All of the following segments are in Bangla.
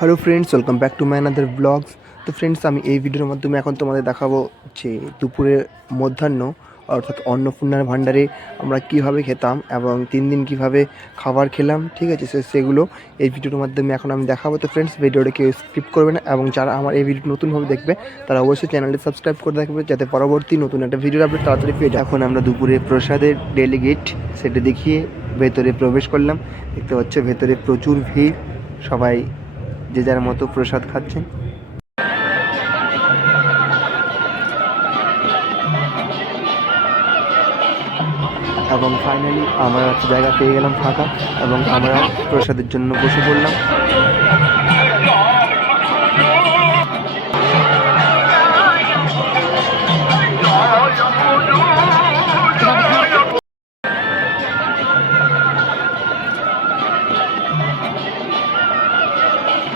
Hello friends welcome back to my another blogs তো ফ্রেন্ডস আমি এই ভিডিওর মাধ্যমে এখন তোমাদের দেখাবো যে দুপুরে মধ্যাহ্ন, অর্থাৎ অন্নপূর্ণার ভাণ্ডারে আমরা কীভাবে খেতাম এবং তিন দিন কীভাবে খাবার খেলাম, ঠিক আছে? সেগুলো এই ভিডিওর মাধ্যমে এখন আমি দেখাবো। তো ফ্রেন্ডস ভিডিওটা কেউ স্কিপ করবে না এবং যারা আমার এই ভিডিও নতুনভাবে দেখবে, তারা অবশ্যই চ্যানেলটি সাবস্ক্রাইব করে দেখবে যাতে পরবর্তী নতুন একটা ভিডিও আপডেট তাড়াতাড়ি পেয়ে। এখন আমরা দুপুরে প্রসাদের ডেলিগেট সেটা দেখিয়ে ভেতরে প্রবেশ করলাম। দেখতে পাচ্ছ, ভেতরে প্রচুর ভিড়, সবাই যে যার মতো প্রসাদ খাচ্ছেন। এবং ফাইনালি আমরা একটা জায়গা পেয়ে গেলাম ফাঁকা, এবং আমরা প্রসাদের জন্য বসে পড়লাম।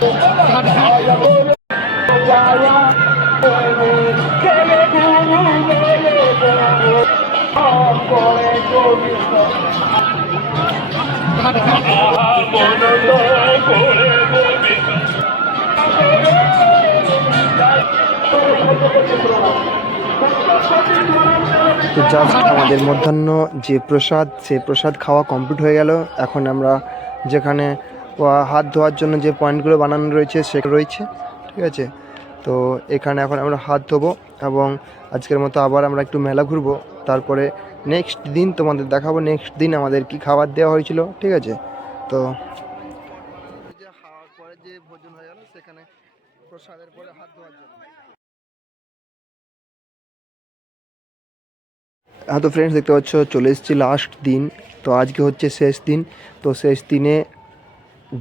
তো জাস্ট আমাদের মধ্যাহ্ন যে প্রসাদ, সে প্রসাদ খাওয়া কমপ্লিট হয়ে গেল। এখন আমরা যেখানে হাত ধোয়ার জন্য যে পয়েন্টগুলো বানানো রয়েছে সেগুলো রয়েছে, ঠিক আছে? তো এখানে এখন আমরা হাত ধোবো এবং আজকের মতো আবার আমরা একটু মেলা ঘুরবো। তারপরে নেক্সট দিন তোমাদের দেখাবো নেক্সট দিন আমাদের কি খাবার দেওয়া হয়েছিল, ঠিক আছে? তো পরে যে ভোজন হয়ে সেখানে হাত হ্যাঁ তো ফ্রেন্ডস দেখতে পাচ্ছ, চলে এসেছি লাস্ট দিন। তো আজকে হচ্ছে শেষ দিন। তো শেষ দিনে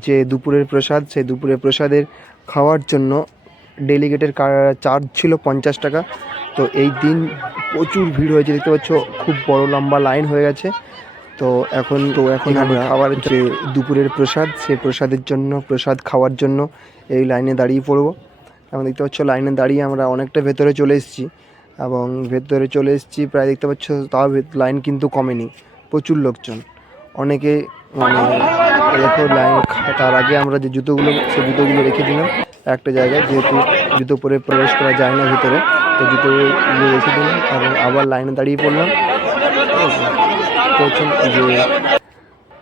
যে দুপুরের প্রসাদ সেই দুপুরের প্রসাদের খাওয়ার জন্য ডেলিগেটের চার্জ ছিল পঞ্চাশ টাকা। তো এই দিন প্রচুর ভিড় হয়েছে দেখতে পাচ্ছ খুব বড় লম্বা লাইন হয়ে গেছে। তো এখন তো এখন আমরা খাবার যে দুপুরের প্রসাদ সে প্রসাদের জন্য প্রসাদ খাওয়ার জন্য এই লাইনে দাঁড়িয়ে পড়ব। এবং দেখতে পাচ্ছ লাইনে দাঁড়িয়ে আমরা অনেকটা ভেতরে চলে এসেছি এবং ভেতরে চলে এসেছি প্রায় দেখতে পাচ্ছ তাও লাইন কিন্তু কমেনি প্রচুর লোকজন। অনেকে মানে দেখো লাইন তার আগে আমরা যে জুতোগুলো সেই জুতোগুলো রেখে দিলাম একটা জায়গায়, যেহেতু জুতো পরে প্রবেশ করা যায় না ভিতরে, তো জুতোগুলো রেখে দিলাম এবং আবার লাইনে দাঁড়িয়ে পড়লাম। হচ্ছে যে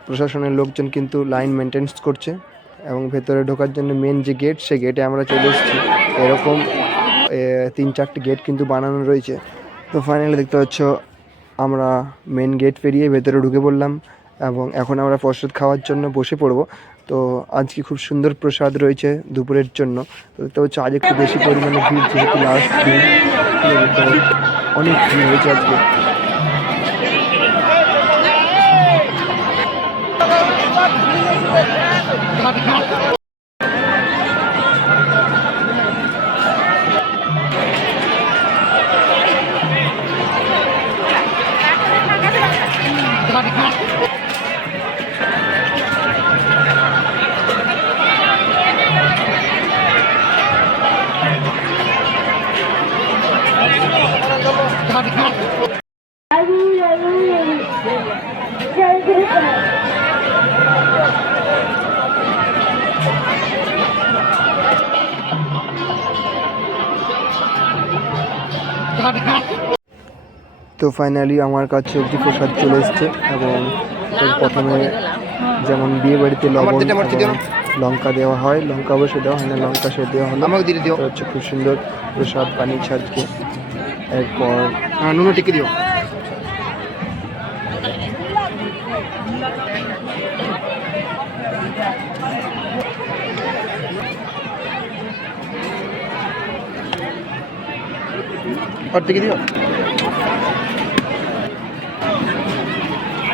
প্রশাসনের লোকজন কিন্তু লাইন মেনটেন্স করছে এবং ভেতরে ঢোকার জন্য মেন যে গেট সে গেটে আমরা চলে এসেছি। এরকম তিন চারটে গেট কিন্তু বানানো রয়েছে। তো ফাইনালি দেখতে পাচ্ছ, আমরা মেন গেট পেরিয়ে ভেতরে ঢুকে পড়লাম। এবং এখন আমরা প্রসাদ খাওয়ার জন্য বসে পড়ব। তো আজকে খুব সুন্দর প্রসাদ রয়েছে দুপুরের জন্য। তো পাচ্ছ, আজ একটু বেশি পরিমাণে ভিড়, যেহেতু লাস্ট দিন। অনেক ভিড় হয়েছে আজকে। তো ফাইনালি আমার কাছে অব্দি প্রসাদ চলে এসছে এবং প্রথমে যেমন বিয়ে বাড়িতে লবণ লঙ্কা দেওয়া হয় লঙ্কা অবশ্যই দেওয়া হয় না লঙ্কা সে দেওয়া হলো আমাকে দিয়ে দিও। হচ্ছে খুব সুন্দর প্রসাদ বানিয়েছে আজকে এরপর নুনো টিকে দিও। আর টিকে দিও।